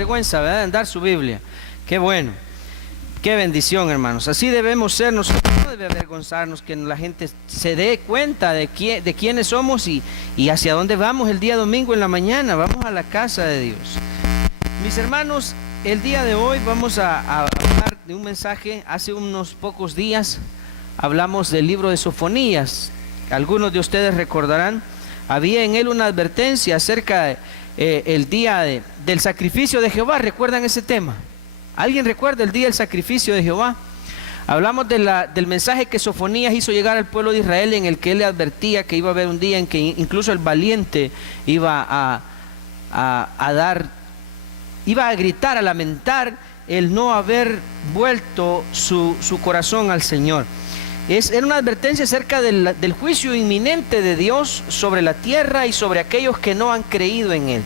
avergüenza, ¿verdad?, en dar su Biblia. Qué bueno, qué bendición, hermanos. Así debemos ser nosotros. No debe avergonzarnos que la gente se dé cuenta de quiénes somos y hacia dónde vamos el día domingo en la mañana. Vamos a la casa de Dios. Mis hermanos, el día de hoy vamos a hablar de un mensaje. Hace unos pocos días hablamos del libro de Sofonías. Algunos de ustedes recordarán, había en él una advertencia acerca del día del sacrificio de Jehová. ¿Recuerdan ese tema? ¿Alguien recuerda el día del sacrificio de Jehová? Hablamos del mensaje que Sofonías hizo llegar al pueblo de Israel, en el que él le advertía que iba a haber un día en que incluso el valiente iba a gritar, a lamentar el no haber vuelto su corazón al Señor. Era una advertencia acerca del juicio inminente de Dios sobre la tierra y sobre aquellos que no han creído en Él.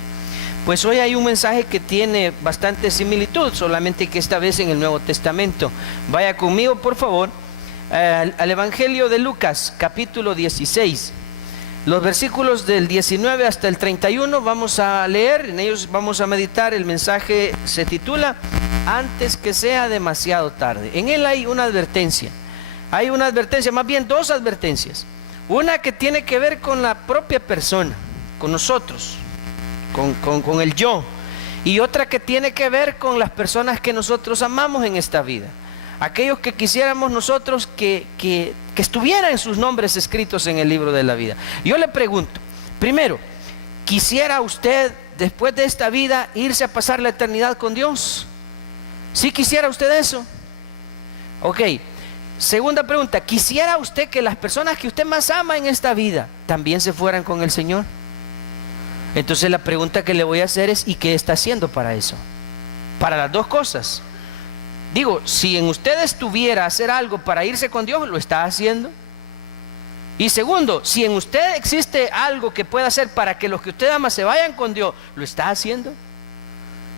Pues hoy hay un mensaje que tiene bastante similitud, solamente que esta vez en el Nuevo Testamento. Vaya conmigo, por favor, al Evangelio de Lucas, capítulo 16. Los versículos del 19 hasta el 31 vamos a leer, en ellos vamos a meditar. El mensaje se titula Antes que sea demasiado tarde. En él hay una advertencia. Hay una advertencia, más bien dos advertencias. Una que tiene que ver con la propia persona, con nosotros, con el yo. Y otra que tiene que ver con las personas que nosotros amamos en esta vida. Aquellos que quisiéramos nosotros que estuvieran sus nombres escritos en el libro de la vida. Yo le pregunto, primero, ¿quisiera usted después de esta vida irse a pasar la eternidad con Dios? ¿Sí quisiera usted eso? Ok. Segunda pregunta, ¿quisiera usted que las personas que usted más ama en esta vida también se fueran con el Señor? Entonces la pregunta que le voy a hacer es, ¿y qué está haciendo para eso? Para las dos cosas. Digo, si en usted estuviera hacer algo para irse con Dios, ¿lo está haciendo? Y segundo, si en usted existe algo que pueda hacer para que los que usted ama se vayan con Dios, ¿lo está haciendo?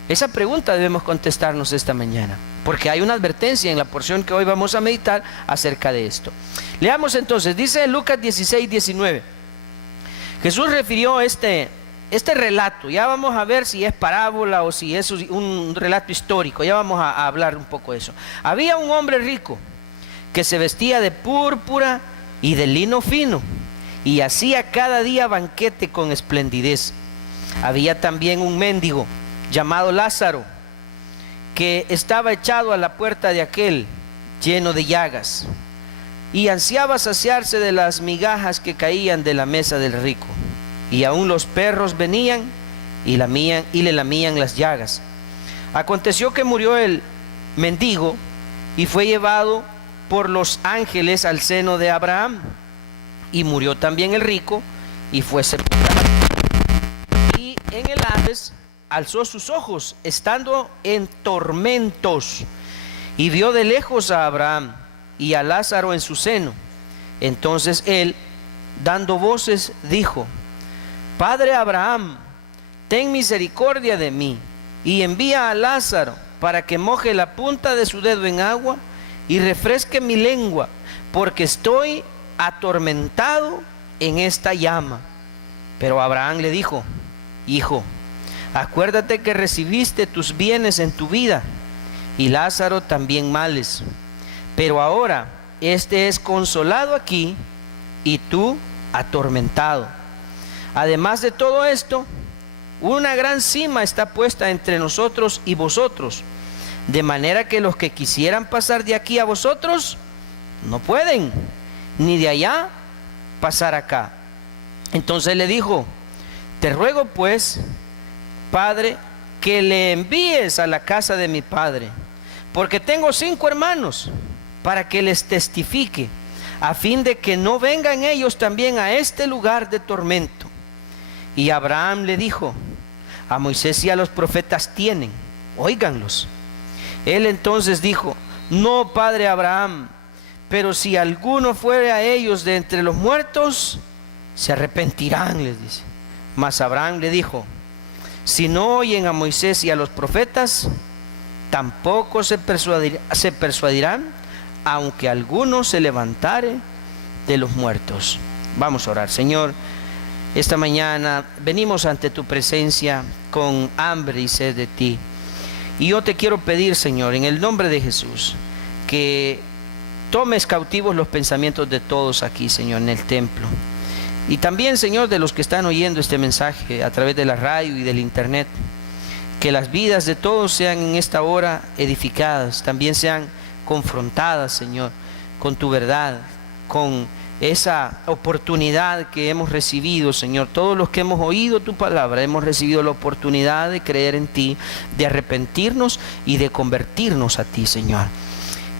Esa pregunta debemos contestarnos esta mañana, porque hay una advertencia en la porción que hoy vamos a meditar acerca de esto. Leamos entonces, dice Lucas 16, 19. Jesús refirió este relato. Ya vamos a ver si es parábola o si es un relato histórico. Ya vamos a hablar un poco de eso. Había un hombre rico que se vestía de púrpura y de lino fino y hacía cada día banquete con esplendidez. Había también un mendigo llamado Lázaro, que estaba echado a la puerta de aquel, lleno de llagas, y ansiaba saciarse de las migajas que caían de la mesa del rico. Y aún los perros venían y le lamían las llagas. Aconteció que murió el mendigo y fue llevado por los ángeles al seno de Abraham. Y murió también el rico y fue sepultado. Y en el Hades alzó sus ojos, estando en tormentos, y vio de lejos a Abraham y a Lázaro en su seno. Entonces él, dando voces, dijo: Padre Abraham, ten misericordia de mí, y envía a Lázaro para que moje la punta de su dedo en agua y refresque mi lengua, porque estoy atormentado en esta llama. Pero Abraham le dijo: Hijo, acuérdate que recibiste tus bienes en tu vida, y Lázaro también males. Pero ahora este es consolado aquí, y tú atormentado. Además de todo esto, una gran sima está puesta entre nosotros y vosotros, de manera que los que quisieran pasar de aquí a vosotros, no pueden, ni de allá pasar acá. Entonces le dijo: Te ruego pues, Padre, que le envíes a la casa de mi padre, porque tengo 5 hermanos, para que les testifique, a fin de que no vengan ellos también a este lugar de tormento. Y Abraham le dijo: A Moisés y a los profetas tienen, óiganlos. Él entonces dijo: No, padre Abraham, pero si alguno fuere a ellos de entre los muertos, se arrepentirán, les dice. Mas Abraham le dijo: Si no oyen a Moisés y a los profetas, tampoco se persuadirán, aunque alguno se levantare de los muertos. Vamos a orar. Señor, esta mañana venimos ante tu presencia con hambre y sed de ti. Y yo te quiero pedir, Señor, en el nombre de Jesús, que tomes cautivos los pensamientos de todos aquí, Señor, en el templo. Y también, Señor, de los que están oyendo este mensaje a través de la radio y del internet. Que las vidas de todos sean en esta hora edificadas, también sean confrontadas, Señor, con tu verdad, con esa oportunidad que hemos recibido, Señor. Todos los que hemos oído tu palabra hemos recibido la oportunidad de creer en ti, de arrepentirnos y de convertirnos a ti, Señor.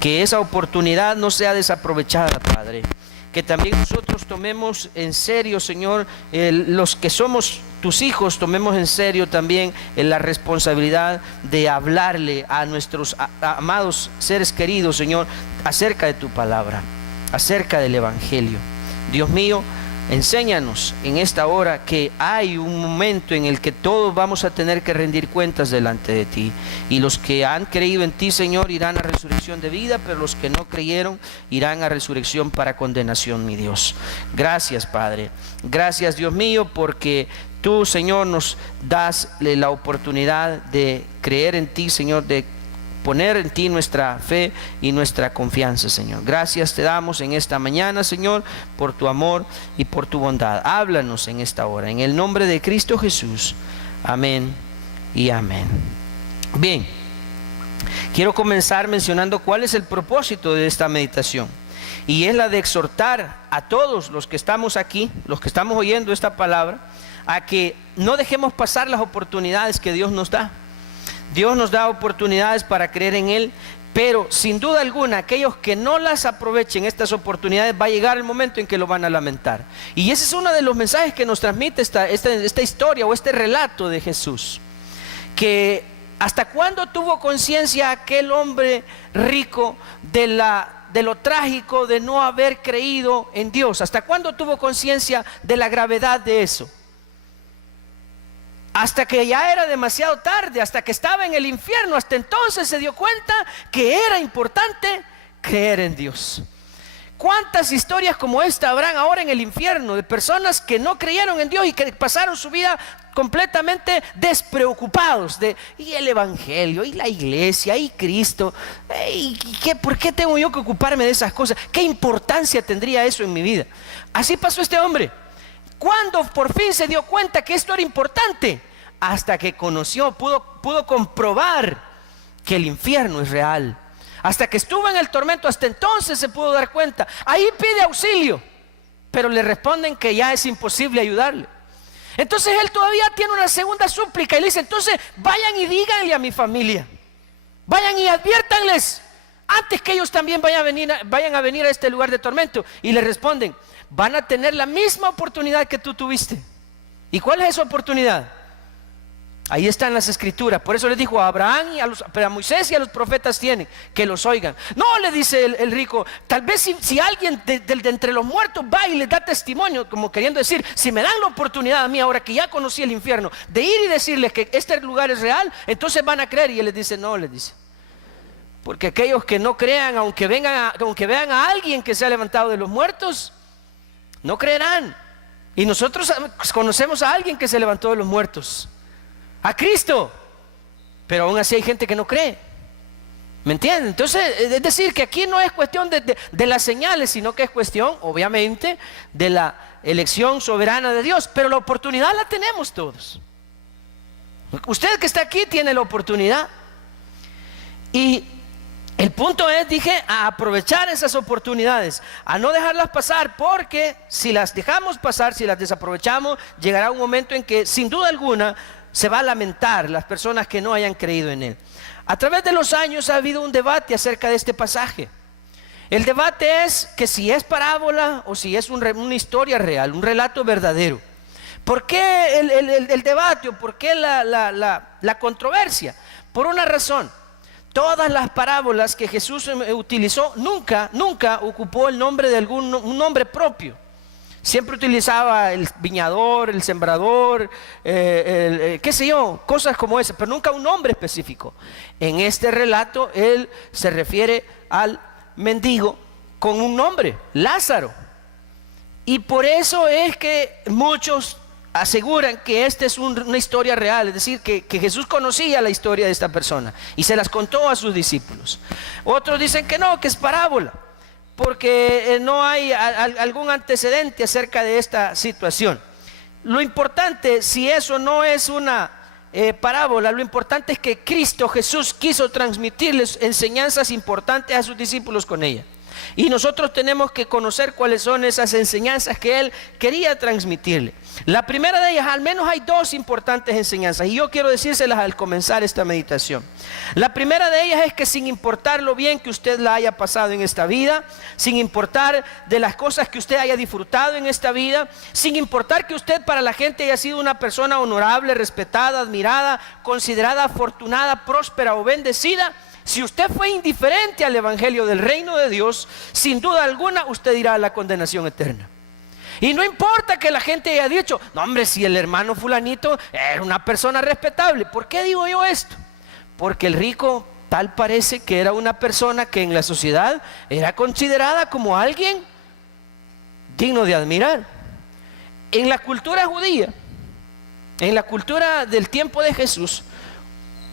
Que esa oportunidad no sea desaprovechada, Padre. Que también nosotros tomemos en serio, Señor, los que somos tus hijos, tomemos en serio también la responsabilidad de hablarle a nuestros amados seres queridos, Señor, acerca de tu palabra, acerca del Evangelio. Dios mío, enséñanos en esta hora que hay un momento en el que todos vamos a tener que rendir cuentas delante de ti. Y los que han creído en ti, Señor, irán a resurrección de vida, pero los que no creyeron irán a resurrección para condenación, mi Dios. Gracias, Padre. Gracias, Dios mío, porque tú, Señor, nos das la oportunidad de creer en ti, Señor, de poner en ti nuestra fe y nuestra confianza, Señor. Gracias te damos en esta mañana, Señor, por tu amor y por tu bondad. Háblanos en esta hora, en el nombre de Cristo Jesús. Amén y amén. Bien, quiero comenzar mencionando cuál es el propósito de esta meditación. Y es la de exhortar a todos los que estamos aquí, los que estamos oyendo esta palabra, a que no dejemos pasar las oportunidades que Dios nos da. Dios nos da oportunidades para creer en Él, pero sin duda alguna aquellos que no las aprovechen estas oportunidades, va a llegar el momento en que lo van a lamentar. Y ese es uno de los mensajes que nos transmite esta historia o este relato de Jesús. Que hasta cuándo tuvo conciencia aquel hombre rico de lo trágico de no haber creído en Dios. ¿Hasta cuándo tuvo conciencia de la gravedad de eso? Hasta que ya era demasiado tarde, hasta que estaba en el infierno. Hasta entonces se dio cuenta que era importante creer en Dios. ¿Cuántas historias como esta habrán ahora en el infierno de personas que no creyeron en Dios y que pasaron su vida completamente despreocupados y el Evangelio, y la iglesia, y Cristo? ¿Por qué tengo yo que ocuparme de esas cosas? ¿Qué importancia tendría eso en mi vida? Así pasó este hombre. ¿Cuándo por fin se dio cuenta que esto era importante? Hasta que pudo comprobar que el infierno es real. Hasta que estuvo en el tormento, hasta entonces se pudo dar cuenta. Ahí pide auxilio, pero le responden que ya es imposible ayudarle. Entonces él todavía tiene una segunda súplica y le dice: entonces vayan y díganle a mi familia, vayan y adviértanles antes que ellos también vayan a venir a este lugar de tormento. Y le responden: van a tener la misma oportunidad que tú tuviste. ¿Y cuál es esa oportunidad? Ahí están las escrituras. Por eso les dijo a Abraham pero a Moisés y a los profetas tienen que los oigan. No, le dice el rico, tal vez si alguien de entre los muertos va y les da testimonio, como queriendo decir, si me dan la oportunidad a mí, ahora que ya conocí el infierno, de ir y decirles que este lugar es real, entonces van a creer. Y él les dice: no, les dice, porque aquellos que no crean, aunque vean a alguien que se ha levantado de los muertos, no creerán. Y nosotros conocemos a alguien que se levantó de los muertos, a Cristo, pero aún así hay gente que no cree. ¿Me entienden? Entonces, es decir, que aquí no es cuestión de las señales, sino que es cuestión, obviamente, de la elección soberana de Dios. Pero la oportunidad la tenemos todos. Usted que está aquí tiene la oportunidad. Y el punto es, dije, a aprovechar esas oportunidades, a no dejarlas pasar, porque si las dejamos pasar, si las desaprovechamos, llegará un momento en que sin duda alguna se va a lamentar las personas que no hayan creído en Él. A través de los años ha habido un debate acerca de este pasaje. El debate es que si es parábola o si es una historia real, un relato verdadero. ¿Por qué el debate o por qué la controversia? Por una razón. Todas las parábolas que Jesús utilizó nunca ocupó el nombre de un nombre propio. Siempre utilizaba el viñador, el sembrador, qué sé yo, cosas como esas, pero nunca un nombre específico. En este relato él se refiere al mendigo con un nombre, Lázaro. Y por eso es que muchos aseguran que esta es una historia real, es decir, que Jesús conocía la historia de esta persona y se las contó a sus discípulos. Otros dicen que no, que es parábola, porque no hay algún antecedente acerca de esta situación. Lo importante, si eso no es una parábola, lo importante es que Cristo Jesús quiso transmitirles enseñanzas importantes a sus discípulos con ella. Y nosotros tenemos que conocer cuáles son esas enseñanzas que Él quería transmitirle. La primera de ellas, al menos hay dos importantes enseñanzas, y yo quiero decírselas al comenzar esta meditación. La primera de ellas es que sin importar lo bien que usted la haya pasado en esta vida, sin importar de las cosas que usted haya disfrutado en esta vida, sin importar que usted para la gente haya sido una persona honorable, respetada, admirada, considerada afortunada, próspera o bendecida, si usted fue indiferente al evangelio del reino de Dios, sin duda alguna usted irá a la condenación eterna. Y no importa que la gente haya dicho, no hombre, si el hermano fulanito era una persona respetable. ¿Por qué digo yo esto? Porque el rico tal parece que era una persona que en la sociedad era considerada como alguien digno de admirar. En la cultura judía, en la cultura del tiempo de Jesús,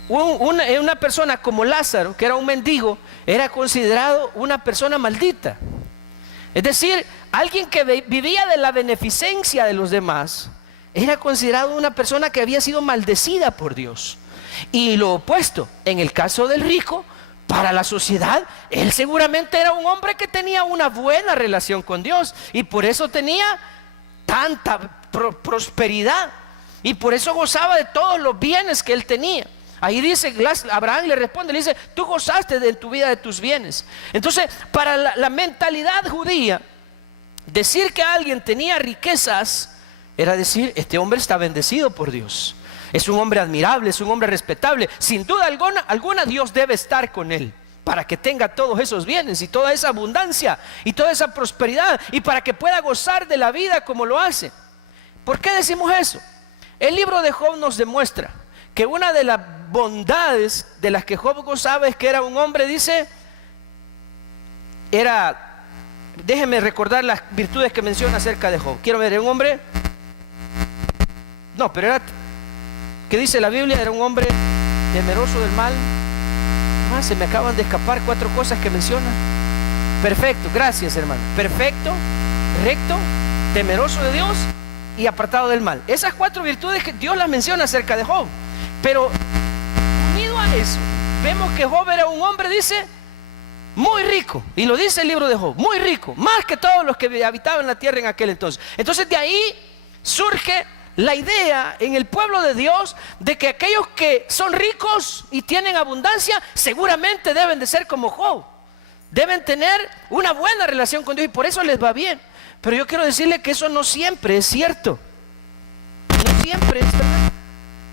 una persona como Lázaro, que era un mendigo, era considerado una persona maldita. Es decir, alguien que vivía de la beneficencia de los demás era considerado una persona que había sido maldecida por Dios. Y lo opuesto, en el caso del rico, para la sociedad, él seguramente era un hombre que tenía una buena relación con Dios y por eso tenía tanta prosperidad y por eso gozaba de todos los bienes que él tenía. Ahí dice, Abraham le responde, le dice, tú gozaste en tu vida de tus bienes. Entonces, para la mentalidad judía, decir que alguien tenía riquezas era decir, este hombre está bendecido por Dios. Es un hombre admirable, es un hombre respetable. Sin duda alguna Dios debe estar con él para que tenga todos esos bienes y toda esa abundancia y toda esa prosperidad y para que pueda gozar de la vida como lo hace. ¿Por qué decimos eso? El libro de Job nos demuestra que una de las bondades de las que Job gozaba es que era un hombre, dice, déjeme recordar las virtudes que menciona acerca de Job. Quiero ver, era un hombre, no, pero ¿qué dice la Biblia? Era un hombre temeroso del mal. Se me acaban de escapar 4 cosas que menciona. Perfecto, gracias hermano. Perfecto, recto, temeroso de Dios y apartado del mal. Esas 4 virtudes que Dios las menciona acerca de Job. Pero unido a eso, vemos que Job era un hombre, dice, muy rico. Y lo dice el libro de Job, muy rico, más que todos los que habitaban la tierra en aquel entonces. Entonces de ahí surge la idea en el pueblo de Dios de que aquellos que son ricos y tienen abundancia seguramente deben de ser como Job. Deben tener una buena relación con Dios y por eso les va bien. Pero yo quiero decirle que eso no siempre es cierto. No siempre es verdad.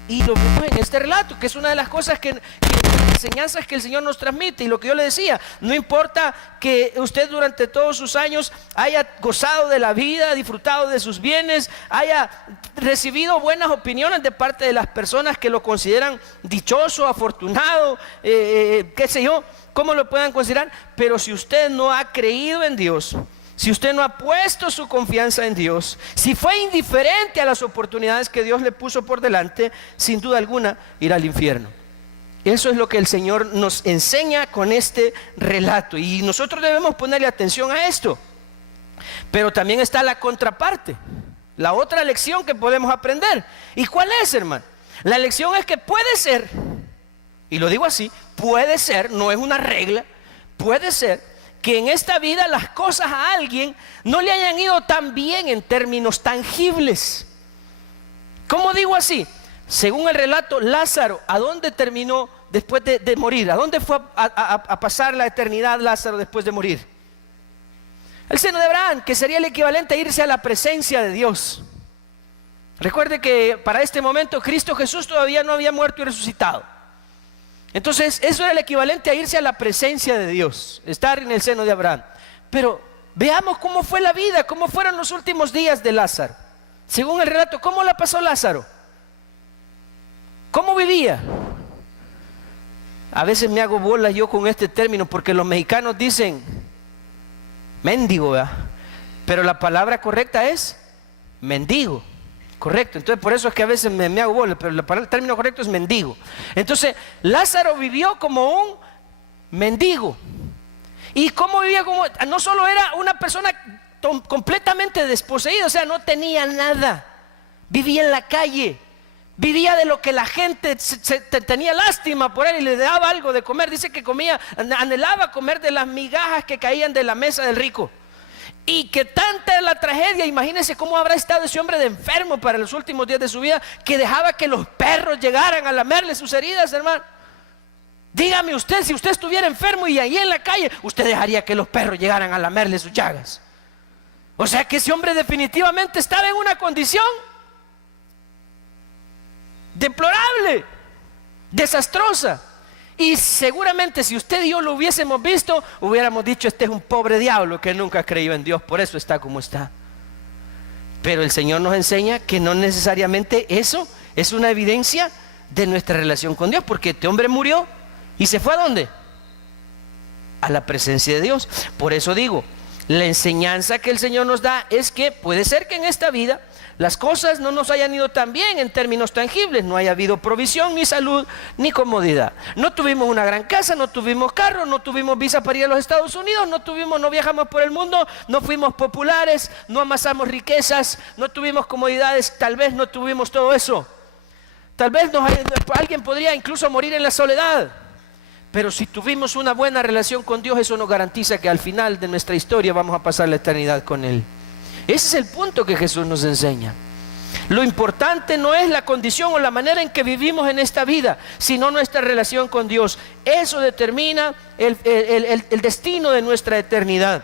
Y lo vemos en este relato, que es una de las cosas las enseñanzas que el Señor nos transmite. Y lo que yo le decía, no importa que usted durante todos sus años haya gozado de la vida, disfrutado de sus bienes, haya recibido buenas opiniones de parte de las personas que lo consideran dichoso, afortunado, qué sé yo, cómo lo puedan considerar. Pero si usted no ha creído en Dios, si usted no ha puesto su confianza en Dios, si fue indiferente a las oportunidades que Dios le puso por delante, sin duda alguna irá al infierno. Eso es lo que el Señor nos enseña con este relato y nosotros debemos ponerle atención a esto. Pero también está la contraparte, la otra lección que podemos aprender. ¿Y cuál es, hermano? La lección es que puede ser, y lo digo así, puede ser, no es una regla, puede ser que en esta vida las cosas a alguien no le hayan ido tan bien en términos tangibles. ¿Cómo digo así? Según el relato, Lázaro, ¿a dónde terminó después de morir? ¿A dónde fue a pasar la eternidad Lázaro después de morir? El seno de Abraham, que sería el equivalente a irse a la presencia de Dios. Recuerde que para este momento Cristo Jesús todavía no había muerto y resucitado. Entonces eso era el equivalente a irse a la presencia de Dios, estar en el seno de Abraham. Pero veamos cómo fue la vida, cómo fueron los últimos días de Lázaro. Según el relato, ¿cómo la pasó Lázaro? ¿Cómo vivía? A veces me hago bola yo con este término porque los mexicanos dicen mendigo, ¿verdad? Pero la palabra correcta es mendigo. correcto. Entonces por eso es que a veces me hago bola, pero el término correcto es mendigo. Entonces Lázaro vivió como un mendigo. ¿Y cómo vivía? No solo era una persona completamente desposeída, o sea, no tenía nada, vivía en la calle, vivía de lo que la gente tenía lástima por él y le daba algo de comer. Dice que anhelaba comer de las migajas que caían de la mesa del rico. Y que tanta es la tragedia, imagínense cómo habrá estado ese hombre de enfermo para los últimos días de su vida, que dejaba que los perros llegaran a lamerle sus heridas, hermano. Dígame usted, si usted estuviera enfermo y ahí en la calle, usted dejaría que los perros llegaran a lamerle sus llagas. O sea que ese hombre definitivamente estaba en una condición deplorable, desastrosa. Y seguramente si usted y yo lo hubiésemos visto, hubiéramos dicho: este es un pobre diablo que nunca creyó en Dios, por eso está como está. Pero el Señor nos enseña que no necesariamente eso es una evidencia de nuestra relación con Dios, porque este hombre murió y se fue ¿a dónde? A la presencia de Dios. Por eso digo, la enseñanza que el Señor nos da es que puede ser que en esta vida las cosas no nos hayan ido tan bien en términos tangibles. No haya habido provisión, ni salud, ni comodidad. No tuvimos una gran casa, no tuvimos carro, no tuvimos visa para ir a los Estados Unidos, no viajamos por el mundo, no fuimos populares, no amasamos riquezas, no tuvimos comodidades. Tal vez no tuvimos todo eso. Tal vez alguien podría incluso morir en la soledad. Pero si tuvimos una buena relación con Dios, eso nos garantiza que al final de nuestra historia vamos a pasar la eternidad con Él. Ese es el punto que Jesús nos enseña. Lo importante no es la condición o la manera en que vivimos en esta vida, sino nuestra relación con Dios. Eso determina el destino de nuestra eternidad.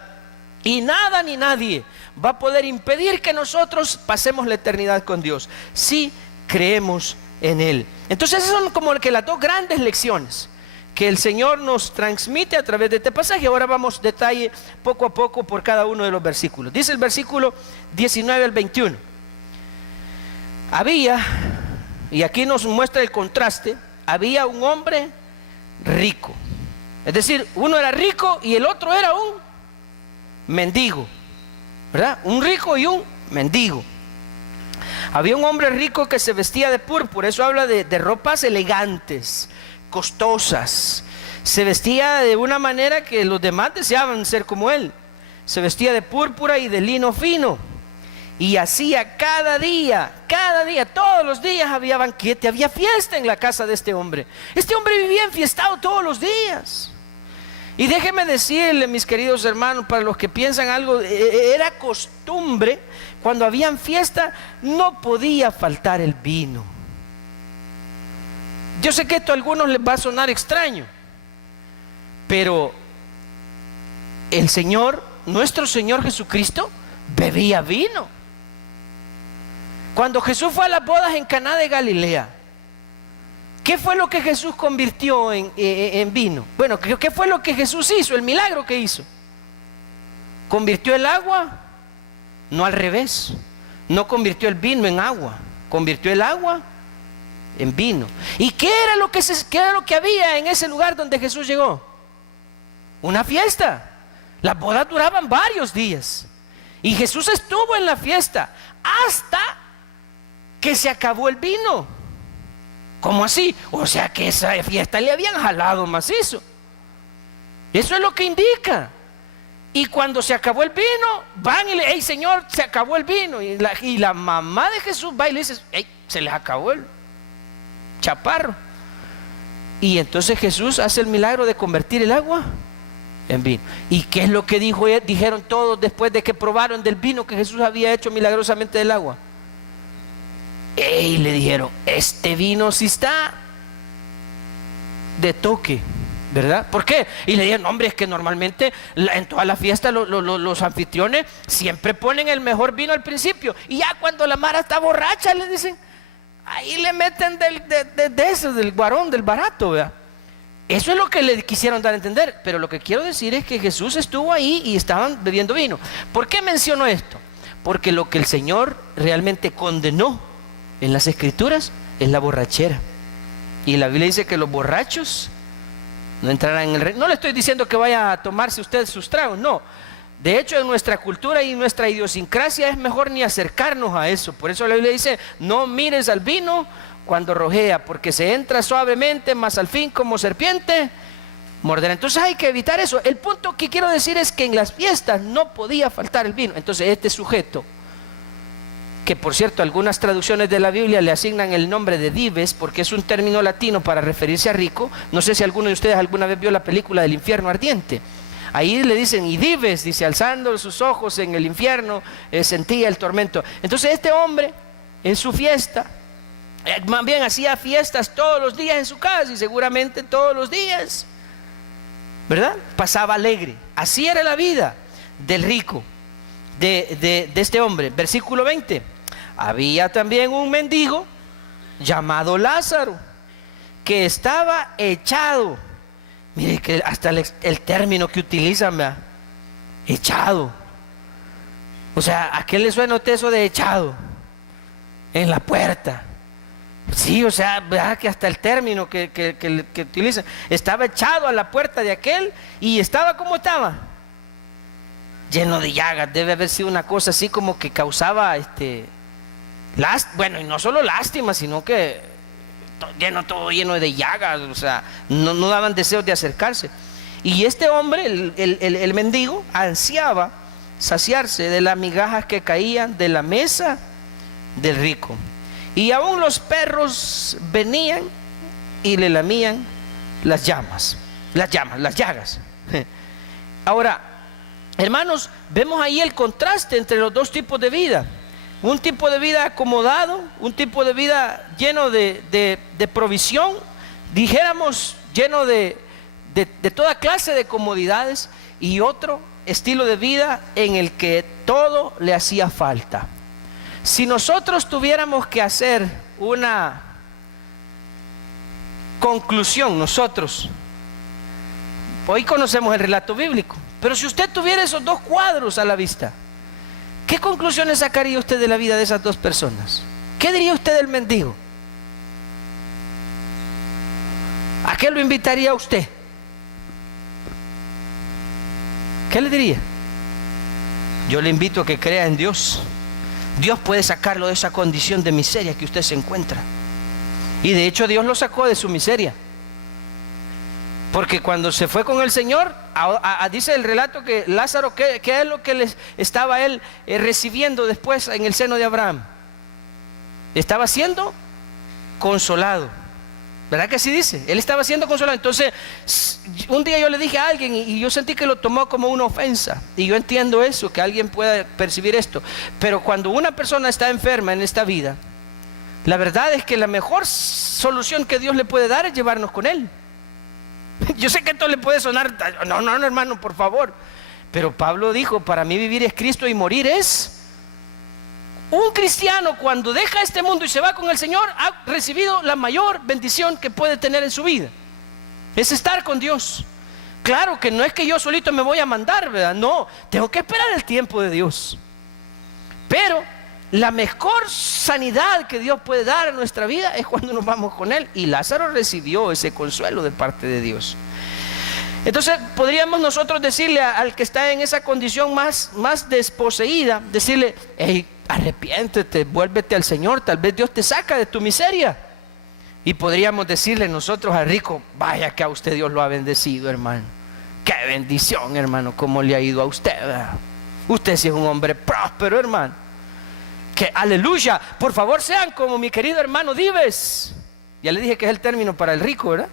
Y nada ni nadie va a poder impedir que nosotros pasemos la eternidad con Dios, si creemos en Él. Entonces esas son como que las dos grandes lecciones que el Señor nos transmite a través de este pasaje. Ahora vamos detalle poco a poco por cada uno de los versículos. Dice el versículo 19 al 21. Había, y aquí nos muestra el contraste, había un hombre rico. Es decir, uno era rico y el otro era un mendigo, ¿verdad? Un rico y un mendigo. Había un hombre rico que se vestía de púrpura. Eso habla de ropas elegantes, costosas. Se vestía de una manera que los demás deseaban ser como él. Se vestía de púrpura y de lino fino, y hacía cada día, todos los días había banquete, había fiesta en la casa de este hombre. Este hombre vivía enfiestado todos los días. Y déjenme decirle, mis queridos hermanos, para los que piensan algo, era costumbre, cuando habían fiesta, no podía faltar el vino. Yo sé que esto a algunos les va a sonar extraño, pero el Señor, nuestro Señor Jesucristo, bebía vino. Cuando Jesús fue a las bodas en Caná de Galilea, ¿qué fue lo que Jesús convirtió en vino? Bueno, ¿qué fue lo que Jesús hizo? El milagro que hizo. ¿Convirtió el agua? No, al revés. No convirtió el vino en agua, convirtió el agua en vino. ¿Y qué era lo que había en ese lugar donde Jesús llegó? Una fiesta. Las bodas duraban varios días y Jesús estuvo en la fiesta hasta que se acabó el vino. ¿Cómo así? O sea que esa fiesta le habían jalado macizo. Eso es lo que indica. Y cuando se acabó el vino, van y le dicen: hey, Señor, se acabó el vino. Y la mamá de Jesús va y le dice: hey, se les acabó el chaparro. Y entonces Jesús hace el milagro de convertir el agua en vino. ¿Y qué es lo que dijeron todos después de que probaron del vino que Jesús había hecho milagrosamente del agua? Y le dijeron: este vino sí está de toque, ¿verdad? ¿Por qué? Y le dijeron: hombre, es que normalmente en toda la fiesta los anfitriones siempre ponen el mejor vino al principio, y ya cuando la mara está borracha, le dicen, ahí le meten del guarón, del barato, ¿verdad? Eso es lo que le quisieron dar a entender. Pero lo que quiero decir es que Jesús estuvo ahí y estaban bebiendo vino. ¿Por qué menciono esto? Porque lo que el Señor realmente condenó en las Escrituras es la borrachera. Y la Biblia dice que los borrachos no entrarán en el reino. No le estoy diciendo que vaya a tomarse usted sus tragos, no. De hecho, en nuestra cultura y nuestra idiosincrasia es mejor ni acercarnos a eso. Por eso la Biblia dice, no mires al vino cuando rojea, porque se entra suavemente, mas al fin como serpiente morderá. Entonces hay que evitar eso. El punto que quiero decir es que en las fiestas no podía faltar el vino. Entonces este sujeto, que por cierto algunas traducciones de la Biblia le asignan el nombre de dives, porque es un término latino para referirse a rico. No sé si alguno de ustedes alguna vez vio la película del infierno ardiente. Ahí le dicen, y dives, dice, alzando sus ojos en el infierno, sentía el tormento. Entonces este hombre, en su fiesta, más bien hacía fiestas todos los días en su casa, y seguramente todos los días, ¿verdad? Pasaba alegre. Así era la vida del rico, de este hombre. Versículo 20. Había también un mendigo llamado Lázaro, que estaba echado. Mire que hasta el término que utilizan, ¿verdad? Echado. O sea, ¿a qué le suena a usted eso de echado? En la puerta. Sí, o sea, ¿verdad? Que hasta el término que utilizan. Estaba echado a la puerta de aquel y estaba, ¿cómo estaba? Lleno de llagas. Debe haber sido una cosa así como que causaba bueno, y no solo lástima, sino que todo lleno de llagas. O sea, no daban deseos de acercarse. Y este hombre, el mendigo, ansiaba saciarse de las migajas que caían de la mesa del rico. Y aún los perros venían y le lamían las llagas. Ahora, hermanos, vemos ahí el contraste entre los dos tipos de vida. Un tipo de vida acomodado, un tipo de vida lleno de provisión, dijéramos lleno de toda clase de comodidades, y otro estilo de vida en el que todo le hacía falta. Si nosotros tuviéramos que hacer una conclusión, nosotros, hoy conocemos el relato bíblico, pero si usted tuviera esos dos cuadros a la vista, ¿qué conclusiones sacaría usted de la vida de esas dos personas? ¿Qué diría usted del mendigo? ¿A qué lo invitaría a usted? ¿Qué le diría? Yo le invito a que crea en Dios. Dios puede sacarlo de esa condición de miseria que usted se encuentra. Y de hecho Dios lo sacó de su miseria. Porque cuando se fue con el Señor, dice el relato que Lázaro, ¿qué es lo que les estaba él recibiendo después en el seno de Abraham? Estaba siendo consolado. ¿Verdad que así dice? Él estaba siendo consolado. Entonces, un día yo le dije a alguien y yo sentí que lo tomó como una ofensa. Y yo entiendo eso, que alguien pueda percibir esto. Pero cuando una persona está enferma en esta vida, la verdad es que la mejor solución que Dios le puede dar es llevarnos con Él. Yo sé que esto le puede sonar, no, hermano, por favor. Pero Pablo dijo, para mí vivir es Cristo y morir es... Un cristiano cuando deja este mundo y se va con el Señor ha recibido la mayor bendición que puede tener en su vida. Es estar con Dios. Claro que no es que yo solito me voy a mandar, ¿verdad? No, tengo que esperar el tiempo de Dios. Pero la mejor sanidad que Dios puede dar a nuestra vida es cuando nos vamos con Él. Y Lázaro recibió ese consuelo de parte de Dios. Entonces podríamos nosotros decirle al que está en esa condición más desposeída, decirle, hey, arrepiéntete, vuélvete al Señor, tal vez Dios te saca de tu miseria. Y podríamos decirle nosotros al rico, vaya que a usted Dios lo ha bendecido, hermano. Qué bendición, hermano, cómo le ha ido a usted, ¿verdad? Usted sí es un hombre próspero, hermano. Que aleluya, por favor sean como mi querido hermano Dives. Ya le dije que es el término para el rico, ¿verdad?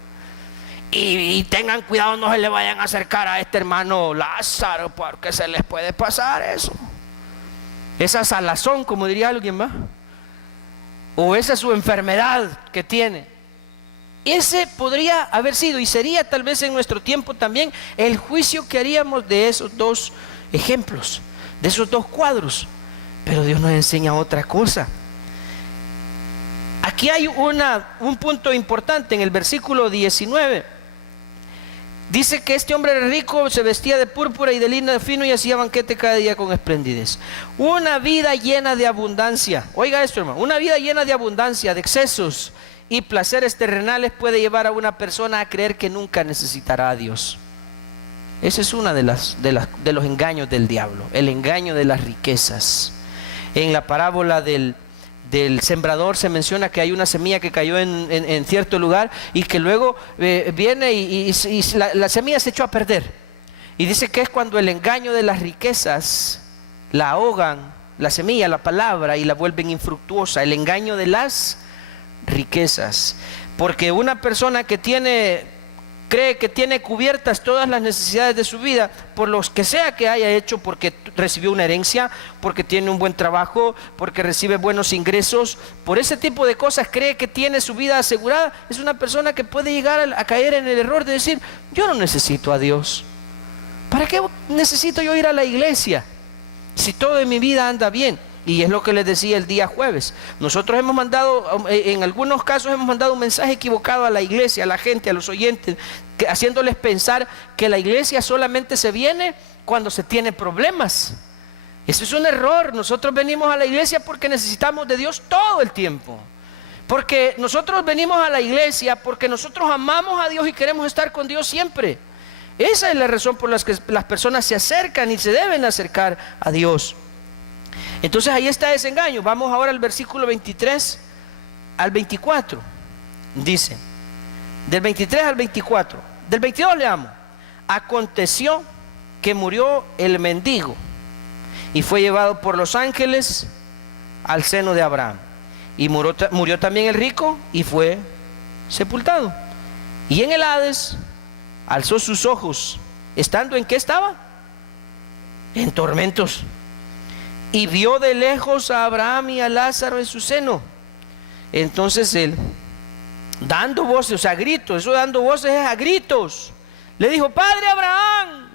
Y tengan cuidado, no se le vayan a acercar a este hermano Lázaro, porque se les puede pasar eso. Esa salazón, como diría alguien más, o esa es su enfermedad que tiene. Ese podría haber sido y sería tal vez en nuestro tiempo también el juicio que haríamos de esos dos ejemplos, de esos dos cuadros. Pero Dios nos enseña otra cosa. Aquí hay un punto importante en el versículo 19. Dice que este hombre rico se vestía de púrpura y de lino fino y hacía banquete cada día con esplendidez. Una vida llena de abundancia. Oiga esto, hermano. Una vida llena de abundancia, de excesos y placeres terrenales puede llevar a una persona a creer que nunca necesitará a Dios. Ese es uno de los engaños del diablo, el engaño de las riquezas. En la parábola del sembrador se menciona que hay una semilla que cayó en cierto lugar y que luego viene y la semilla se echó a perder. Y dice que es cuando el engaño de las riquezas la ahogan, la semilla, la palabra, y la vuelven infructuosa. El engaño de las riquezas. Porque una persona que cree que tiene cubiertas todas las necesidades de su vida, por los que sea que haya hecho, porque recibió una herencia, porque tiene un buen trabajo, porque recibe buenos ingresos, por ese tipo de cosas cree que tiene su vida asegurada. Es una persona que puede llegar a caer en el error de decir: yo no necesito a Dios. ¿Para qué necesito yo ir a la iglesia si todo en mi vida anda bien? Y es lo que les decía el día jueves. Nosotros hemos mandado, en algunos casos hemos mandado un mensaje equivocado a la iglesia, a la gente, a los oyentes, haciéndoles pensar que la iglesia solamente se viene cuando se tiene problemas. Eso es un error. Nosotros venimos a la iglesia porque necesitamos de Dios todo el tiempo. Porque nosotros venimos a la iglesia porque nosotros amamos a Dios y queremos estar con Dios siempre. Esa es la razón por la que las personas se acercan y se deben acercar a Dios. Entonces ahí está ese engaño. Vamos ahora al versículo 23 al 24. Dice, del 23 al 24. Del 22 leamos: aconteció que murió el mendigo y fue llevado por los ángeles al seno de Abraham. Y murió también el rico y fue sepultado. Y en el Hades alzó sus ojos, estando ¿en qué estaba? En tormentos. Y vio de lejos a Abraham y a Lázaro en su seno. Entonces él, dando voces, o sea, gritos, eso dando voces es a gritos, le dijo: Padre Abraham,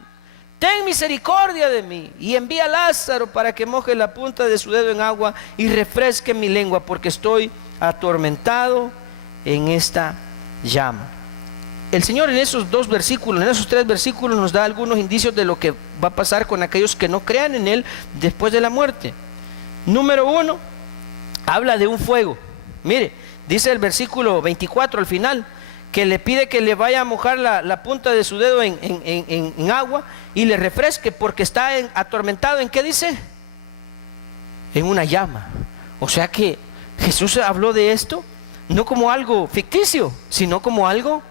ten misericordia de mí, y envía a Lázaro para que moje la punta de su dedo en agua y refresque mi lengua, porque estoy atormentado en esta llama. El Señor en esos dos versículos, en esos tres versículos, nos da algunos indicios de lo que va a pasar con aquellos que no crean en Él después de la muerte. Número 1, habla de un fuego. Mire, dice el versículo 24 al final, que le pide que le vaya a mojar la punta de su dedo en agua y le refresque, porque está atormentado. ¿En qué dice? En una llama. O sea que Jesús habló de esto no como algo ficticio, sino como algo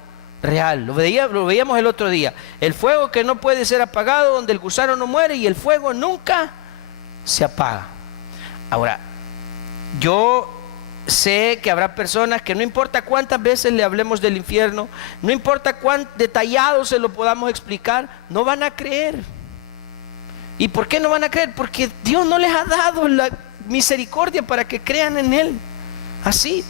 real. Lo veíamos el otro día. El fuego que no puede ser apagado, donde el gusano no muere y el fuego nunca se apaga. Ahora, yo sé que habrá personas que no importa cuántas veces le hablemos del infierno, no importa cuán detallado se lo podamos explicar, no van a creer. ¿Y por qué no van a creer? Porque Dios no les ha dado la misericordia para que crean en Él. Así.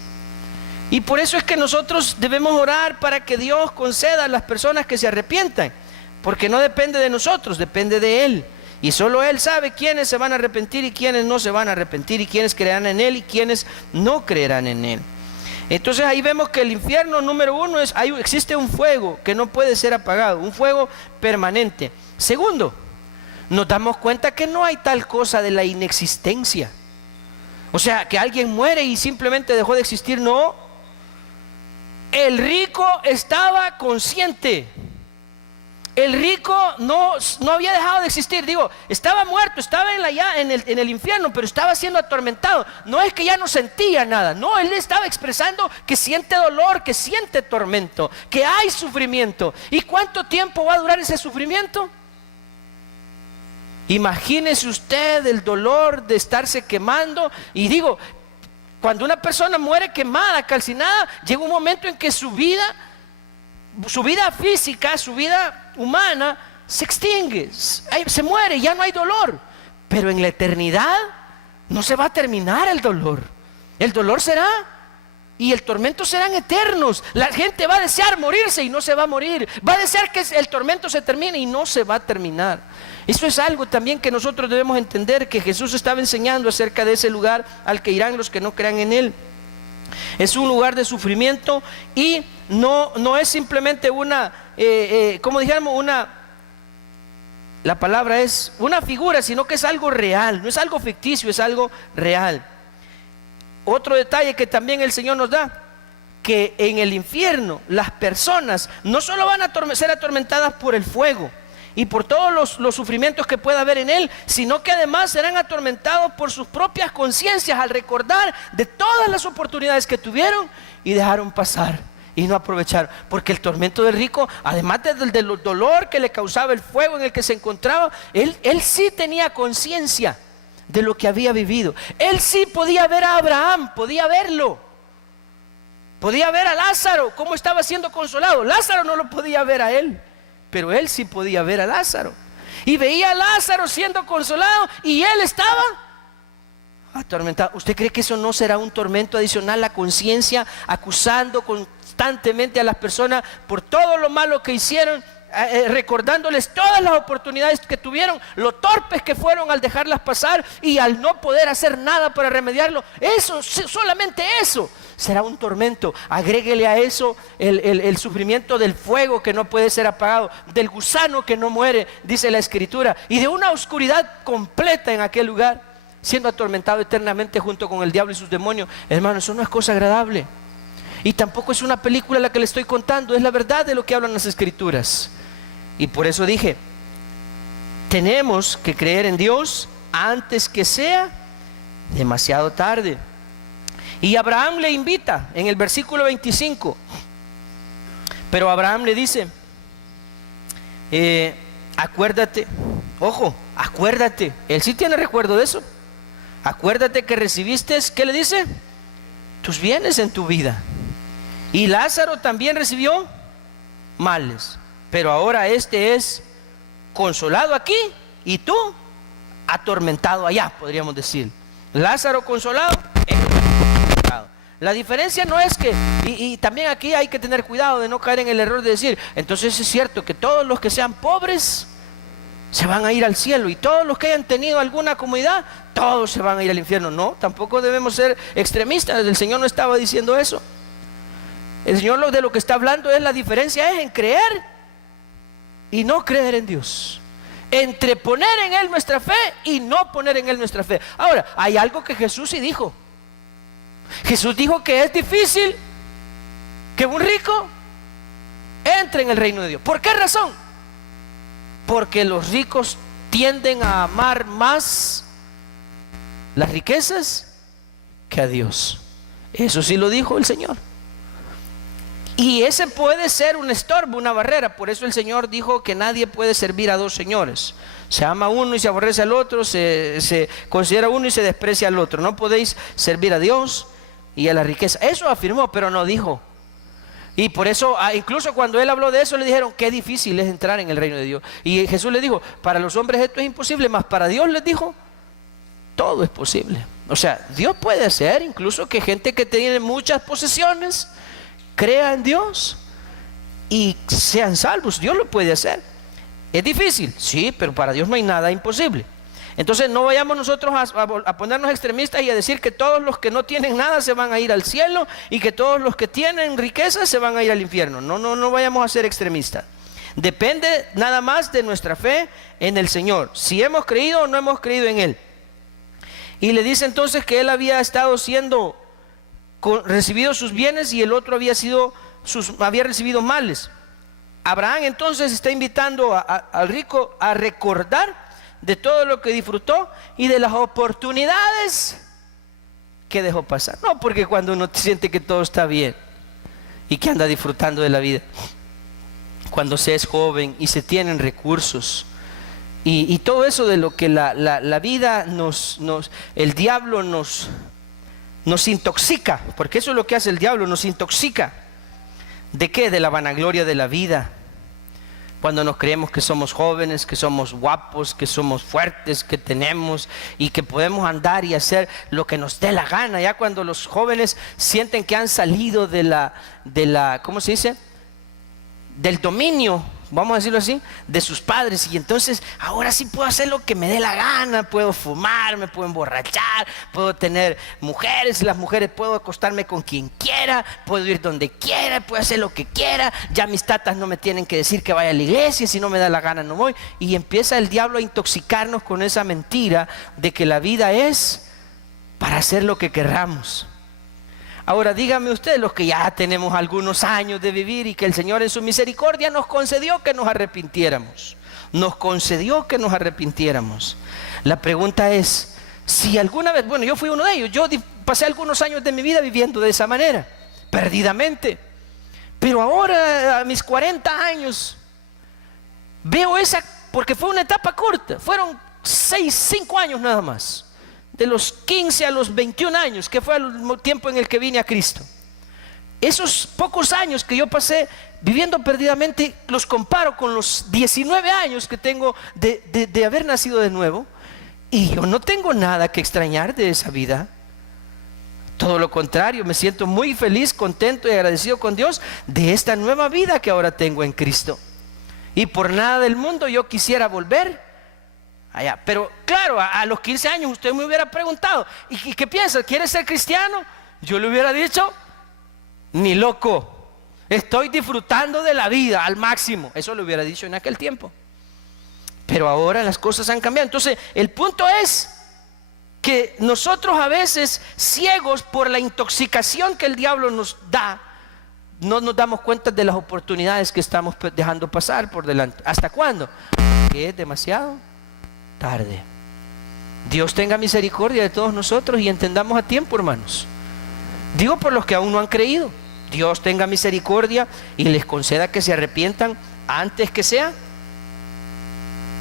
Y por eso es que nosotros debemos orar para que Dios conceda a las personas que se arrepientan, porque no depende de nosotros, depende de Él. Y solo Él sabe quiénes se van a arrepentir y quiénes no se van a arrepentir, y quiénes creerán en Él y quiénes no creerán en Él. Entonces ahí vemos que el infierno número 1 es, existe un fuego que no puede ser apagado, un fuego permanente. Segundo, nos damos cuenta que no hay tal cosa de la inexistencia. O sea, que alguien muere y simplemente dejó de existir. No. El rico estaba consciente. El rico no había dejado de existir. Digo, estaba muerto, estaba en el infierno, pero estaba siendo atormentado. No es que ya no sentía nada. No, él estaba expresando que siente dolor, que siente tormento, que hay sufrimiento. ¿Y cuánto tiempo va a durar ese sufrimiento? Imagínese usted el dolor de estarse quemando. Y digo, cuando una persona muere quemada, calcinada, llega un momento en que su vida física, su vida humana se extingue, se muere, ya no hay dolor. Pero en la eternidad no se va a terminar el dolor. El dolor será y el tormento serán eternos. La gente va a desear morirse y no se va a morir. Va a desear que el tormento se termine y no se va a terminar. Eso es algo también que nosotros debemos entender, que Jesús estaba enseñando acerca de ese lugar al que irán los que no crean en Él. Es un lugar de sufrimiento y no es simplemente como dijéramos, la palabra es una figura, sino que es algo real, no es algo ficticio, es algo real. Otro detalle que también el Señor nos da, que en el infierno las personas no solo van a ser atormentadas por el fuego. y por todos los sufrimientos que pueda haber en él, sino que además serán atormentados por sus propias conciencias al recordar de todas las oportunidades que tuvieron y dejaron pasar y no aprovecharon. Porque el tormento del rico, además del dolor que le causaba el fuego en el que se encontraba, él sí tenía conciencia de lo que había vivido. Él sí podía ver a Abraham, podía verlo. Podía ver a Lázaro, cómo estaba siendo consolado. Lázaro no lo podía ver a él, pero él sí podía ver a Lázaro. Y veía a Lázaro siendo consolado y él estaba atormentado. ¿Usted cree que eso no será un tormento adicional? La conciencia acusando constantemente a las personas por todo lo malo que hicieron, recordándoles todas las oportunidades que tuvieron, lo torpes que fueron al dejarlas pasar y al no poder hacer nada para remediarlo. Eso, solamente eso será un tormento. Agréguele a eso el sufrimiento del fuego que no puede ser apagado, del gusano que no muere, dice la Escritura, y de una oscuridad completa en aquel lugar, siendo atormentado eternamente junto con el diablo y sus demonios. Hermano, eso no es cosa agradable. Y tampoco es una película la que le estoy contando, es la verdad de lo que hablan las Escrituras. Y por eso dije, tenemos que creer en Dios antes que sea demasiado tarde. Y Abraham le invita en el versículo 25. Pero Abraham le dice, acuérdate, ojo, acuérdate. Él sí tiene recuerdo de eso. Acuérdate que recibiste, ¿qué le dice? Tus bienes en tu vida. Y Lázaro también recibió males, pero ahora este es consolado aquí y tú atormentado allá, podríamos decir. Lázaro consolado, atormentado. La diferencia no es que, y también aquí hay que tener cuidado de no caer en el error de decir, entonces es cierto que todos los que sean pobres se van a ir al cielo y todos los que hayan tenido alguna comodidad, todos se van a ir al infierno. No, tampoco debemos ser extremistas. El Señor no estaba diciendo eso. El Señor de lo que está hablando es la diferencia es en creer y no creer en Dios, entre poner en Él nuestra fe y no poner en Él nuestra fe. Ahora, hay algo que Jesús sí dijo. Jesús dijo que es difícil que un rico entre en el reino de Dios. ¿Por qué razón? Porque los ricos tienden a amar más las riquezas que a Dios. Eso sí lo dijo el Señor. Y ese puede ser un estorbo, una barrera. Por eso el Señor dijo que nadie puede servir a dos señores. Se ama a uno y se aborrece al otro, se considera a uno y se desprecia al otro. No podéis servir a Dios y a la riqueza. Eso afirmó, pero no dijo. Y por eso, incluso cuando él habló de eso, le dijeron, qué difícil es entrar en el reino de Dios. Y Jesús le dijo, para los hombres esto es imposible, mas para Dios les dijo, todo es posible. O sea, Dios puede hacer incluso que gente que tiene muchas posesiones crea en Dios y sean salvos. Dios lo puede hacer. ¿Es difícil? Sí, pero para Dios no hay nada imposible. Entonces no vayamos nosotros a ponernos extremistas y a decir que todos los que no tienen nada se van a ir al cielo y que todos los que tienen riqueza se van a ir al infierno. No vayamos a ser extremistas. Depende nada más de nuestra fe en el Señor, si hemos creído o no hemos creído en Él. Y le dice entonces que él había estado recibido sus bienes y el otro había recibido males. Abraham entonces está invitando al rico a recordar de todo lo que disfrutó y de las oportunidades que dejó pasar. No porque cuando uno siente que todo está bien y que anda disfrutando de la vida, cuando se es joven y se tienen recursos y todo eso de lo que la vida el diablo nos intoxica, porque eso es lo que hace el diablo, nos intoxica. ¿De qué? De la vanagloria de la vida. Cuando nos creemos que somos jóvenes, que somos guapos, que somos fuertes, que tenemos y que podemos andar y hacer lo que nos dé la gana. Ya cuando los jóvenes sienten que han salido de la ¿cómo se dice? Del dominio, vamos a decirlo así, de sus padres, y entonces ahora sí puedo hacer lo que me dé la gana, puedo fumar, me puedo emborrachar, puedo tener mujeres, las mujeres puedo acostarme con quien quiera, puedo ir donde quiera, puedo hacer lo que quiera, ya mis tatas no me tienen que decir que vaya a la iglesia, si no me da la gana no voy. Y empieza el diablo a intoxicarnos con esa mentira de que la vida es para hacer lo que querramos. Ahora díganme ustedes, los que ya tenemos algunos años de vivir y que el Señor en su misericordia nos concedió que nos arrepintiéramos. nos concedió que nos arrepintiéramos. La pregunta es, si alguna vez, bueno, yo fui uno de ellos, yo pasé algunos años de mi vida viviendo de esa manera, perdidamente, pero ahora a mis 40 años veo esa, porque fue una etapa corta, fueron 5 años nada más, de los 15 a los 21 años, que fue el tiempo en el que vine a Cristo. Esos pocos años que yo pasé viviendo perdidamente los comparo con los 19 años que tengo de haber nacido de nuevo, y yo no tengo nada que extrañar de esa vida. Todo lo contrario, me siento muy feliz, contento y agradecido con Dios de esta nueva vida que ahora tengo en Cristo. Y por nada del mundo yo quisiera volver allá. Pero claro, a los 15 años usted me hubiera preguntado, ¿y qué piensa? ¿Quiere ser cristiano? Yo le hubiera dicho, ni loco, estoy disfrutando de la vida al máximo. Eso le hubiera dicho en aquel tiempo. Pero ahora las cosas han cambiado. Entonces el punto es que nosotros a veces, ciegos por la intoxicación que el diablo nos da, no nos damos cuenta de las oportunidades que estamos dejando pasar por delante. ¿Hasta cuándo? Que es demasiado tarde. Dios tenga misericordia de todos nosotros y entendamos a tiempo, hermanos. Digo por los que aún no han creído. Dios tenga misericordia y les conceda que se arrepientan antes que sea.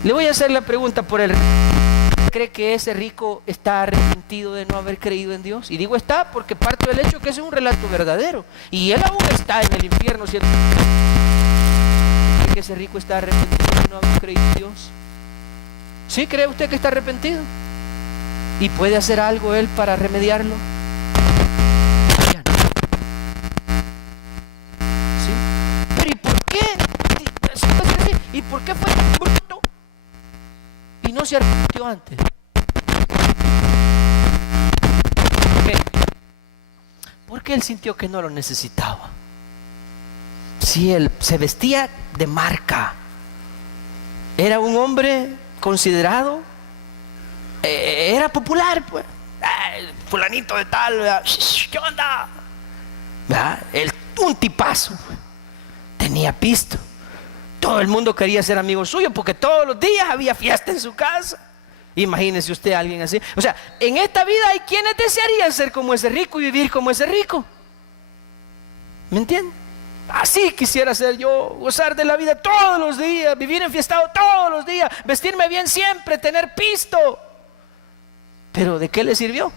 Le voy a hacer la pregunta por el rico. ¿Cree que ese rico está arrepentido de no haber creído en Dios? Y digo está porque parte del hecho que ese es un relato verdadero. Y él aún está en el infierno, ¿cierto? ¿Cree que ese rico está arrepentido de no haber creído en Dios? ¿Sí cree usted que está arrepentido? ¿Y puede hacer algo él para remediarlo? ¿Sí? Pero ¿y por qué? ¿Y por qué fue tan bruto y no se arrepintió antes? ¿Por qué? Porque él sintió que no lo necesitaba. Si él se vestía de marca, era un hombre considerado, era popular, pues. El fulanito de tal, ¿qué onda? Un tipazo, pues. Tenía pisto. Todo el mundo quería ser amigo suyo porque todos los días había fiesta en su casa. Imagínese usted a alguien así. O sea, en esta vida hay quienes desearían ser como ese rico y vivir como ese rico. ¿Me entiende? Así quisiera ser yo, gozar de la vida todos los días, vivir enfiestado todos los días, vestirme bien siempre, tener pisto. Pero ¿de qué le sirvió?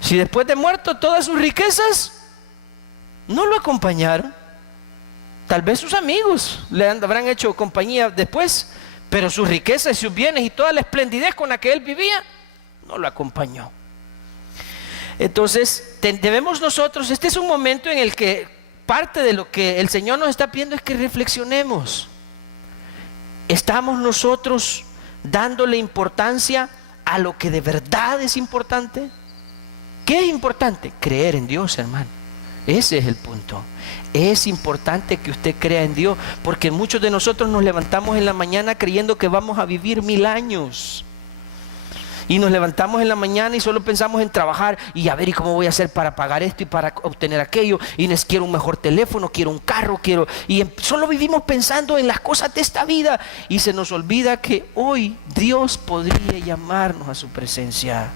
Si después de muerto todas sus riquezas no lo acompañaron. Tal vez sus amigos le habrán hecho compañía después, pero sus riquezas, sus bienes y toda la esplendidez con la que él vivía no lo acompañó. Entonces debemos nosotros, este es un momento en el que parte de lo que el Señor nos está pidiendo es que reflexionemos. ¿Estamos nosotros dándole importancia a lo que de verdad es importante? ¿Qué es importante? Creer en Dios, hermano. Ese es el punto. Es importante que usted crea en Dios, porque muchos de nosotros nos levantamos en la mañana creyendo que vamos a vivir 1000 años. Y nos levantamos en la mañana y solo pensamos en trabajar y a ver, ¿y cómo voy a hacer para pagar esto y para obtener aquello? Y quiero un mejor teléfono, quiero un carro, solo vivimos pensando en las cosas de esta vida y se nos olvida que hoy Dios podría llamarnos a su presencia.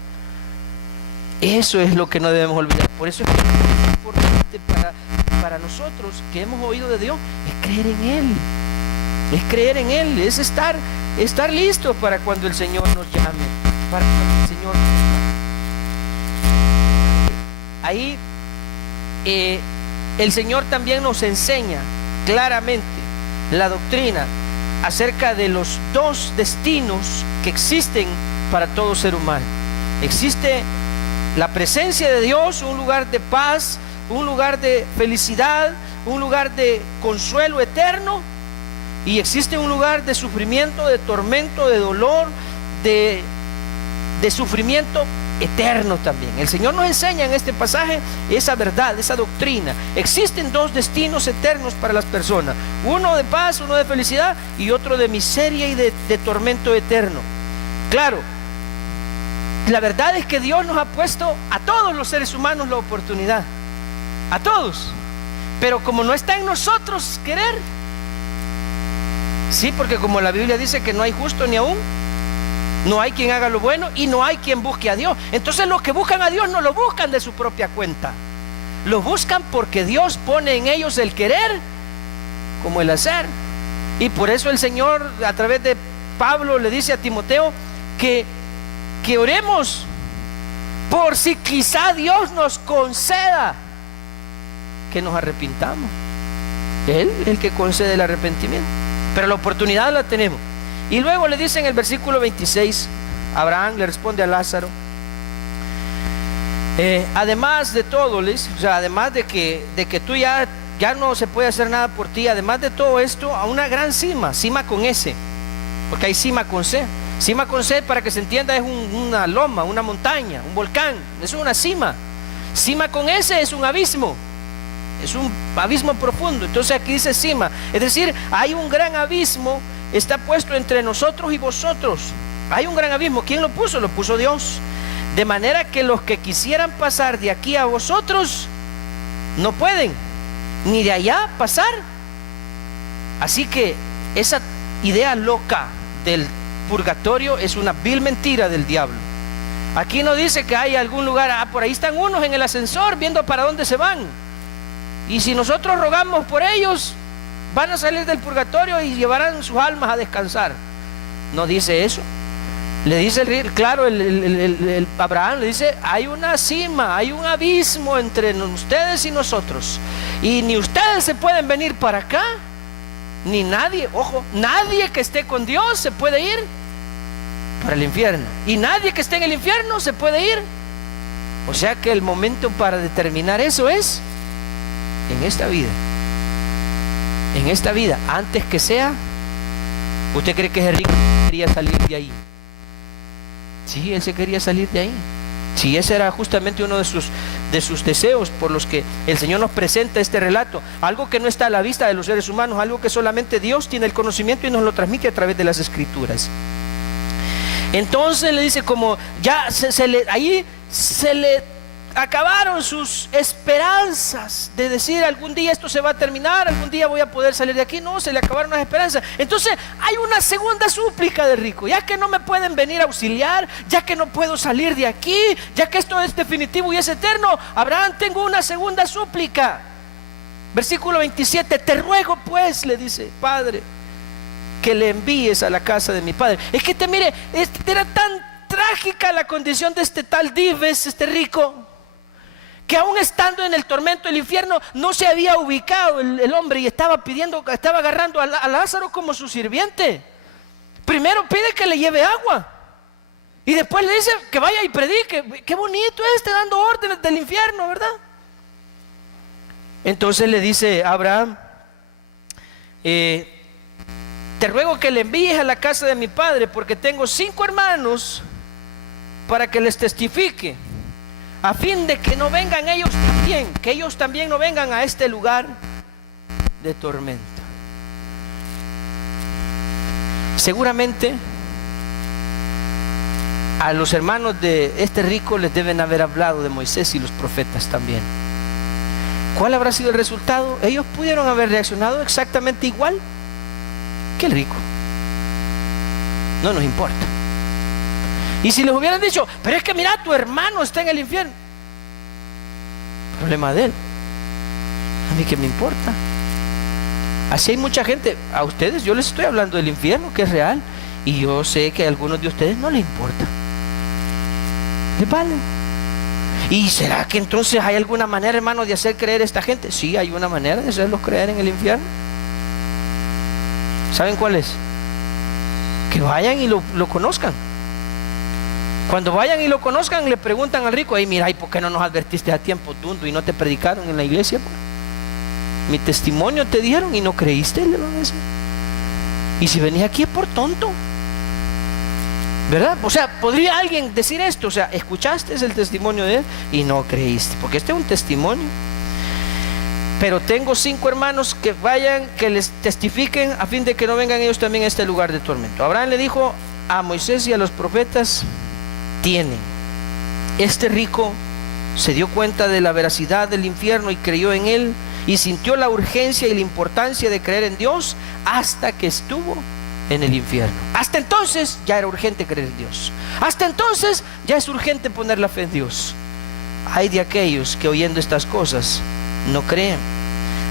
Eso es lo que no debemos olvidar. Por eso es que es importante para nosotros que hemos oído de Dios, es creer en Él. Es creer en Él, es estar listos para cuando el Señor nos llame. Para cuando el Señor ahí el Señor también nos enseña claramente la doctrina acerca de los dos destinos que existen para todo ser humano. Existe la presencia de Dios, un lugar de paz, un lugar de felicidad, un lugar de consuelo eterno, y existe un lugar de sufrimiento, de tormento, de dolor, de sufrimiento eterno también. El Señor nos enseña en este pasaje esa verdad, esa doctrina. Existen dos destinos eternos para las personas, uno de paz, uno de felicidad y otro de miseria y de tormento eterno. Claro, la verdad es que Dios nos ha puesto a todos los seres humanos la oportunidad, a todos, pero como no está en nosotros querer, Sí, porque como la Biblia dice que no hay justo ni aún, no hay quien haga lo bueno y no hay quien busque a Dios. Entonces los que buscan a Dios no lo buscan de su propia cuenta, lo buscan porque Dios pone en ellos el querer como el hacer. Y por eso el Señor a través de Pablo le dice a Timoteo que oremos por si quizá Dios nos conceda que nos arrepintamos. Él es el que concede el arrepentimiento, pero la oportunidad la tenemos. Y luego le dice en el versículo 26, Abraham le responde a Lázaro, además de todo, o sea, además de que tú ya no se puede hacer nada por ti, además de todo esto, a una gran cima con S, porque hay cima con C. Cima con C, para que se entienda, es una loma, una montaña, un volcán, es una cima. Cima con S es un abismo profundo. Entonces aquí dice cima, es decir, hay un gran abismo, está puesto entre nosotros y vosotros. Hay un gran abismo. ¿Quién lo puso? Lo puso Dios. De manera que los que quisieran pasar de aquí a vosotros no pueden, ni de allá pasar. Así que esa idea loca del purgatorio es una vil mentira del diablo. Aquí no dice que hay algún lugar, por ahí están unos en el ascensor viendo para dónde se van, y si nosotros rogamos por ellos, van a salir del purgatorio y llevarán sus almas a descansar. No dice eso. Le dice el Abraham le dice, hay una cima, hay un abismo entre ustedes y nosotros, y ni ustedes se pueden venir para acá, ni nadie, ojo, nadie que esté con Dios se puede ir para el infierno, y nadie que esté en el infierno se puede ir. O sea que el momento para determinar eso es en esta vida. En esta vida, antes que sea. ¿Usted cree que ese rico quería salir de ahí? Sí, él se quería salir de ahí. Sí, ese era justamente uno de sus deseos por los que el Señor nos presenta este relato. Algo que no está a la vista de los seres humanos, algo que solamente Dios tiene el conocimiento y nos lo transmite a través de las Escrituras. Entonces le dice, como ya ahí se le acabaron sus esperanzas de decir algún día esto se va a terminar, algún día voy a poder salir de aquí. No, se le acabaron las esperanzas. Entonces hay una segunda súplica del rico. Ya que no me pueden venir a auxiliar, ya que no puedo salir de aquí, ya que esto es definitivo y es eterno, Abraham, tengo una segunda súplica. Versículo 27, te ruego pues, le dice, Padre, que le envíes a la casa de mi padre. Es que mire, era tan trágica la condición de este tal Dives, este rico, que aún estando en el tormento del infierno no se había ubicado el hombre, y estaba agarrando a Lázaro como su sirviente. Primero pide que le lleve agua y después le dice que vaya y predique. Qué bonito dando órdenes del infierno, ¿verdad? Entonces le dice a Abraham, te ruego que le envíes a la casa de mi padre, porque tengo 5 hermanos, para que les testifique, a fin de que no vengan ellos también, que ellos también no vengan a este lugar de tormento. Seguramente a los hermanos de este rico les deben haber hablado de Moisés y los profetas también. ¿Cuál habrá sido el resultado? Ellos pudieron haber reaccionado exactamente igual que el rico. No nos importa. Y si les hubieran dicho, pero es que mira, tu hermano está en el infierno, problema de él, a mí qué me importa. Así hay mucha gente. A ustedes yo les estoy hablando del infierno, que es real, y yo sé que a algunos de ustedes no les importa, les vale. ¿Y será que entonces hay alguna manera, hermano, de hacer creer a esta gente? Sí, hay una manera de hacerlos creer en el infierno. ¿Saben cuál es? Que vayan y lo conozcan. Cuando vayan y lo conozcan, le preguntan al rico, hey, mira, ¿y por qué no nos advertiste a tiempo, Tundo, y no te predicaron en la iglesia? Mi testimonio te dieron y no creíste, le van a decir. Y si venís aquí es por tonto, ¿verdad? O sea, podría alguien decir esto, o sea, escuchaste el testimonio de él y no creíste, porque este es un testimonio. Pero tengo 5 hermanos, que vayan, que les testifiquen, a fin de que no vengan ellos también a este lugar de tormento. Abraham le dijo a Moisés y a los profetas, tienen. Este rico se dio cuenta de la veracidad del infierno y creyó en él, y sintió la urgencia y la importancia de creer en Dios hasta que estuvo en el infierno. Hasta entonces ya era urgente creer en Dios. Hasta entonces ya es urgente poner la fe en Dios. Hay de aquellos que oyendo estas cosas no creen.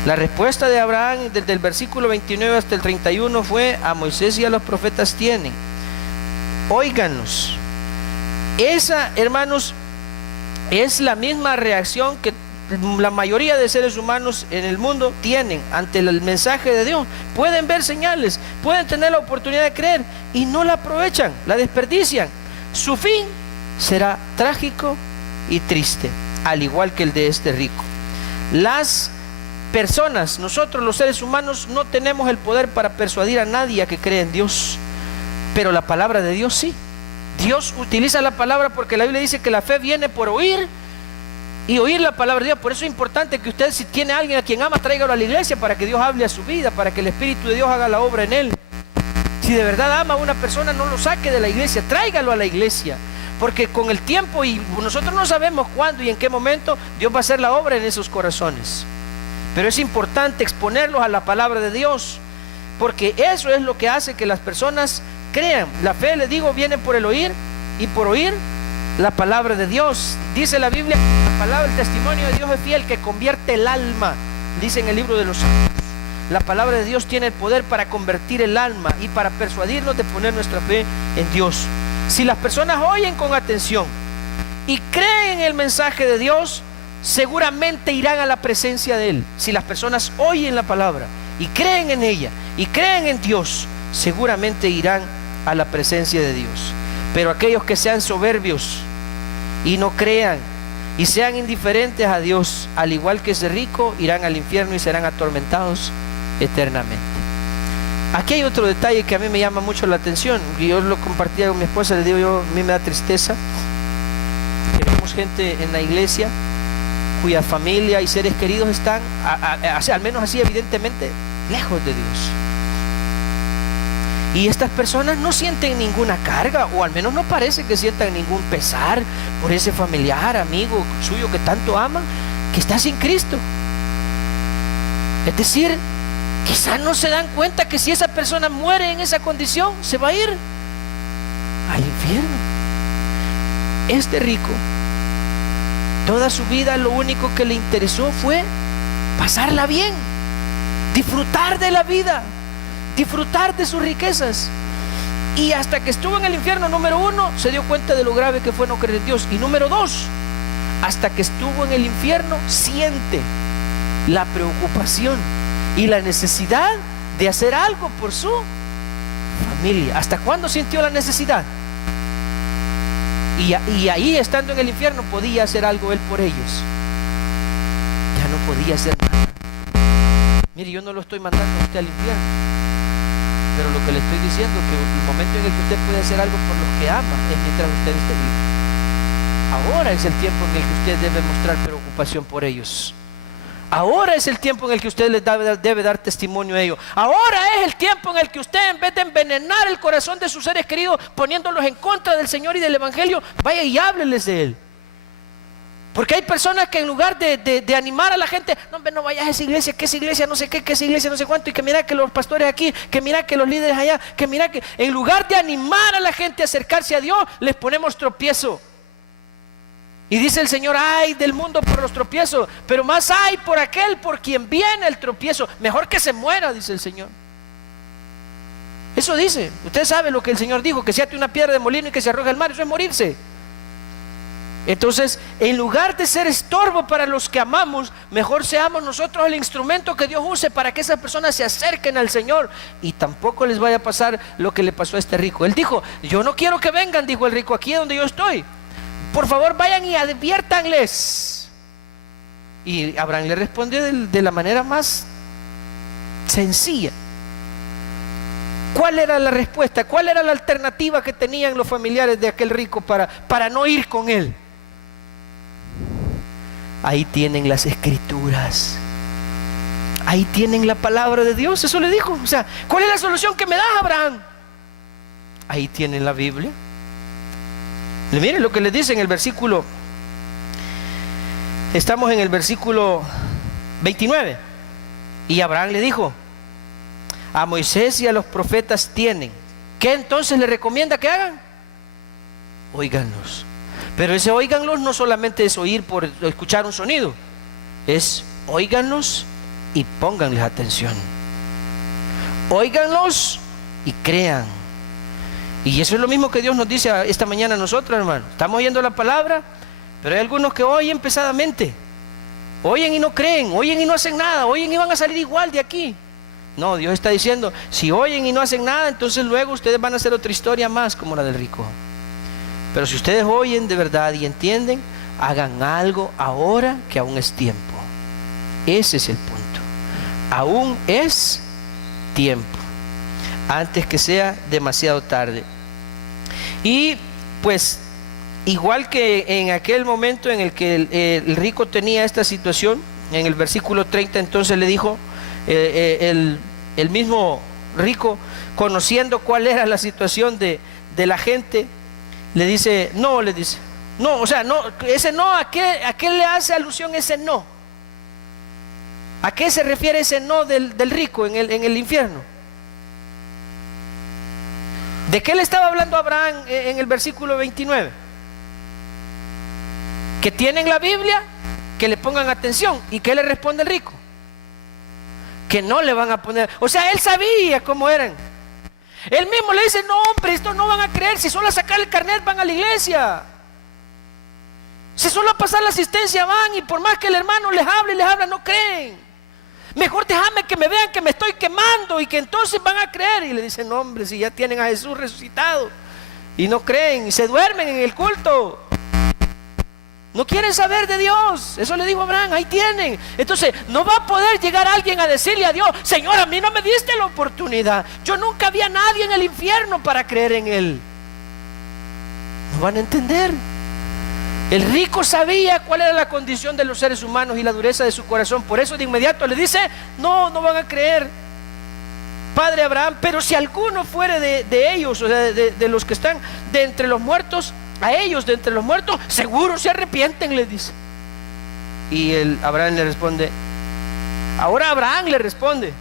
La respuesta de Abraham desde el versículo 29 hasta el 31 fue: a Moisés y a los profetas tienen. Óiganlos. Esa, hermanos, es la misma reacción que la mayoría de seres humanos en el mundo tienen ante el mensaje de Dios. Pueden ver señales, pueden tener la oportunidad de creer y no la aprovechan, la desperdician. Su fin será trágico y triste, al igual que el de este rico. Las personas, nosotros los seres humanos, no tenemos el poder para persuadir a nadie a que cree en Dios, pero la palabra de Dios sí. Dios utiliza la palabra porque la Biblia dice que la fe viene por oír y oír la palabra de Dios. Por eso es importante que usted, si tiene a alguien a quien ama, tráigalo a la iglesia para que Dios hable a su vida, para que el Espíritu de Dios haga la obra en él. Si de verdad ama a una persona, no lo saque de la iglesia, tráigalo a la iglesia, porque con el tiempo, y nosotros no sabemos cuándo y en qué momento, Dios va a hacer la obra en esos corazones. Pero es importante exponerlos a la palabra de Dios, porque eso es lo que hace que las personas crean. La fe, les digo, viene por el oír, y por oír la palabra de Dios. Dice la Biblia, la palabra, el testimonio de Dios es fiel, que convierte el alma, dice en el libro de los Salmos. La palabra de Dios tiene el poder para convertir el alma y para persuadirnos de poner nuestra fe en Dios. Si las personas oyen con atención y creen en el mensaje de Dios, seguramente irán a la presencia de Él. Si las personas oyen la palabra y creen en ella y creen en Dios, seguramente irán a la presencia de Dios. Pero aquellos que sean soberbios y no crean y sean indiferentes a Dios, al igual que ese rico, irán al infierno y serán atormentados eternamente. Aquí hay otro detalle que a mí me llama mucho la atención, y yo lo compartía con mi esposa. Le digo yo, a mí me da tristeza que vemos gente en la iglesia cuya familia y seres queridos están, al menos así evidentemente, lejos de Dios. Y estas personas no sienten ninguna carga, o al menos no parece que sientan ningún pesar por ese familiar, amigo suyo que tanto aman, que está sin Cristo. Es decir, quizás no se dan cuenta que si esa persona muere en esa condición, se va a ir al infierno. Este rico, toda su vida lo único que le interesó fue pasarla bien, disfrutar de la vida, disfrutar de sus riquezas. Y hasta que estuvo en el infierno, número uno, se dio cuenta de lo grave que fue no creer en Dios. Y número dos, hasta que estuvo en el infierno, siente la preocupación y la necesidad de hacer algo por su familia. ¿Hasta cuándo sintió la necesidad? Y ahí, estando en el infierno, podía hacer algo él por ellos. Ya no podía hacer nada. Mire, yo no lo estoy mandando a usted al infierno, pero lo que le estoy diciendo es que el momento en el que usted puede hacer algo por los que ama es mientras usted esté vivo. Ahora es el tiempo en el que usted debe mostrar preocupación por ellos. Ahora es el tiempo en el que usted les debe dar testimonio a ellos. Ahora es el tiempo en el que usted, en vez de envenenar el corazón de sus seres queridos, poniéndolos en contra del Señor y del Evangelio, vaya y hábleles de Él. Porque hay personas que en lugar de animar a la gente, no, hombre, no vayas a esa iglesia, que esa iglesia no sé qué, que esa iglesia no sé cuánto, y que mira que los pastores aquí, que mira que los líderes allá, que mira que... En lugar de animar a la gente a acercarse a Dios, les ponemos tropiezo. Y dice el Señor, ay del mundo por los tropiezos, pero más hay por aquel por quien viene el tropiezo. Mejor que se muera, dice el Señor. Eso dice. Usted sabe lo que el Señor dijo, que se ate una piedra de molino y que se arroje al mar. Eso es morirse. Entonces, en lugar de ser estorbo para los que amamos, mejor seamos nosotros el instrumento que Dios use para que esas personas se acerquen al Señor y tampoco les vaya a pasar lo que le pasó a este rico. Él dijo, yo no quiero que vengan, dijo el rico, aquí es donde yo estoy. Por favor, vayan y adviértanles. Y Abraham le respondió de la manera más sencilla. ¿Cuál era la respuesta? ¿Cuál era la alternativa que tenían los familiares de aquel rico para no ir con él? Ahí tienen las escrituras. Ahí tienen la palabra de Dios. Eso le dijo. O sea, ¿cuál es la solución que me das, Abraham? Ahí tienen la Biblia. Miren lo que le dice en el versículo. Estamos en el versículo 29. Y Abraham le dijo: a Moisés y a los profetas tienen. ¿Qué entonces le recomienda que hagan? Óiganlos. Pero ese óiganlos no solamente es oír por escuchar un sonido, es óiganlos y pónganles atención. Óiganlos y crean. Y eso es lo mismo que Dios nos dice esta mañana a nosotros, hermano. Estamos oyendo la palabra, pero hay algunos que oyen pesadamente. Oyen y no creen, oyen y no hacen nada, oyen y van a salir igual de aquí. No, Dios está diciendo, si oyen y no hacen nada, entonces luego ustedes van a hacer otra historia más como la del rico. Pero si ustedes oyen de verdad y entienden, hagan algo ahora, que aún es tiempo. Ese es el punto. Aún es tiempo, antes que sea demasiado tarde. Y pues igual que en aquel momento en el que el rico tenía esta situación, en el versículo 30 entonces le dijo, el mismo rico, conociendo cuál era la situación de la gente, le dice, no, o sea, no, ese no, ¿a qué le hace alusión ese no? ¿A qué se refiere ese no del rico en el infierno? ¿De qué le estaba hablando Abraham en el versículo 29? Que tienen la Biblia, que le pongan atención. ¿Y qué le responde el rico? Que no le van a poner. O sea, él sabía cómo eran. Él mismo le dice, no hombre, esto no van a creer. Si solo a sacar el carnet van a la iglesia. Si solo a pasar la asistencia van, y por más que el hermano les habla, no creen. Mejor déjame que me vean que me estoy quemando y que entonces van a creer. Y le dicen, no hombre, si ya tienen a Jesús resucitado. Y no creen, y se duermen en el culto. No quieren saber de Dios. Eso le dijo Abraham, ahí tienen. Entonces no va a poder llegar alguien a decirle a Dios, Señor, a mí no me diste la oportunidad. Yo nunca vi a nadie en el infierno para creer en Él. No van a entender. El rico sabía cuál era la condición de los seres humanos y la dureza de su corazón. Por eso de inmediato le dice, no van a creer, Padre Abraham. Pero si alguno fuere de ellos, o sea, de los que están de entre los muertos, a ellos de entre los muertos, seguro se arrepienten, le dice. Y Abraham le responde, ahora Abraham le responde,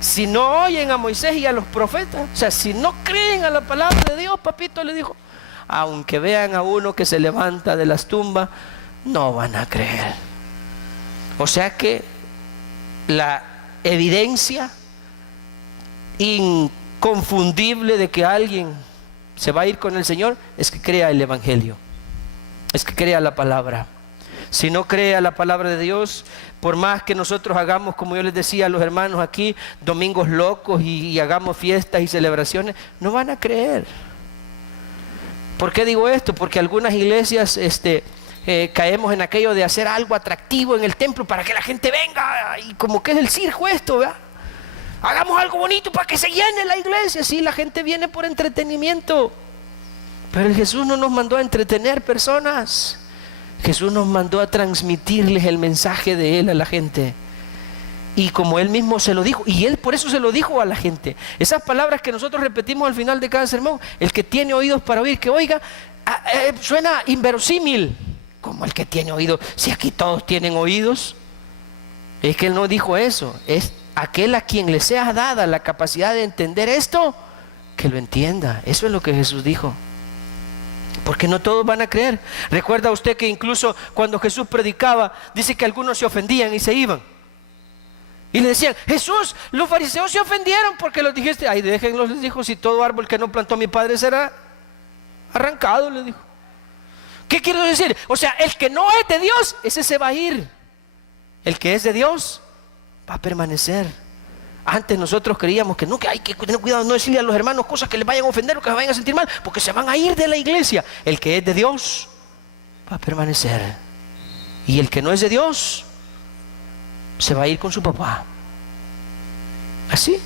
si no oyen a Moisés y a los profetas, o sea, si no creen a la palabra de Dios, papito, le dijo, aunque vean a uno que se levanta de las tumbas, no van a creer. O sea que la evidencia inconfundible de que alguien se va a ir con el Señor es que crea el Evangelio, es que crea la palabra. Si no crea la palabra de Dios, por más que nosotros hagamos, como yo les decía a los hermanos aquí, domingos locos y hagamos fiestas y celebraciones, no van a creer. ¿Por qué digo esto? Porque algunas iglesias caemos en aquello de hacer algo atractivo en el templo para que la gente venga, y como que es el circo esto, ¿verdad? Hagamos algo bonito para que se llene la iglesia. Sí, la gente viene por entretenimiento, pero Jesús no nos mandó a entretener personas. Jesús nos mandó a transmitirles el mensaje de Él a la gente. Y como Él mismo se lo dijo, y Él por eso se lo dijo a la gente, esas palabras que nosotros repetimos al final de cada sermón, el que tiene oídos para oír, que oiga, suena inverosímil. Como el que tiene oídos, si aquí todos tienen oídos. Es que Él no dijo eso, es aquel a quien le sea dada la capacidad de entender esto, que lo entienda. Eso es lo que Jesús dijo. Porque no todos van a creer. Recuerda usted que incluso cuando Jesús predicaba, dice que algunos se ofendían y se iban. Y le decían, Jesús, los fariseos se ofendieron porque los dijiste. Ay, déjenlos, les dijo, si todo árbol que no plantó mi padre será arrancado, le dijo. ¿Qué quiero decir? O sea, el que no es de Dios, ese se va a ir. El que es de Dios va a permanecer. Antes nosotros creíamos que no, que hay que tener cuidado, no decirle a los hermanos cosas que les vayan a ofender o que se vayan a sentir mal, porque se van a ir de la iglesia. El que es de Dios va a permanecer. Y el que no es de Dios se va a ir con su papá. Así.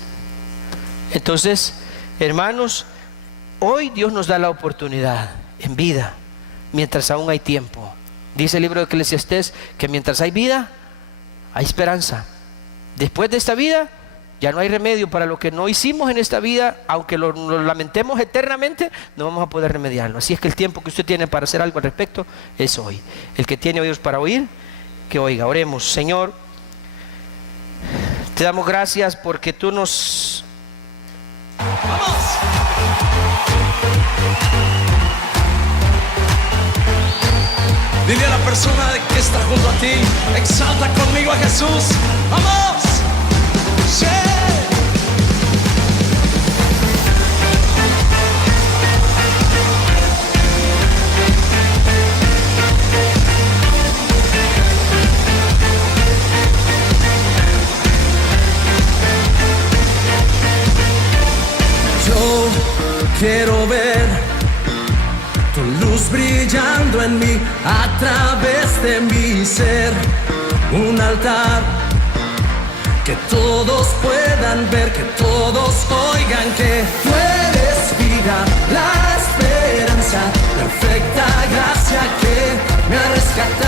Entonces, hermanos, hoy Dios nos da la oportunidad en vida, mientras aún hay tiempo. Dice el libro de Eclesiastés que mientras hay vida, hay esperanza. Después de esta vida, ya no hay remedio para lo que no hicimos en esta vida. Aunque lo lamentemos eternamente, no vamos a poder remediarlo. Así es que el tiempo que usted tiene para hacer algo al respecto es hoy. El que tiene oídos para oír, que oiga. Oremos. Señor, Te damos gracias porque tú nos... ¡Vamos! Dile a la persona que está junto a ti, exalta conmigo a Jesús. ¡Vamos! ¡Sí! Yo quiero ver tu luz brillando en mí, a través de mi ser, un altar que todos puedan ver, que todos oigan que tú eres vida, la esperanza, perfecta gracia que me ha rescatado.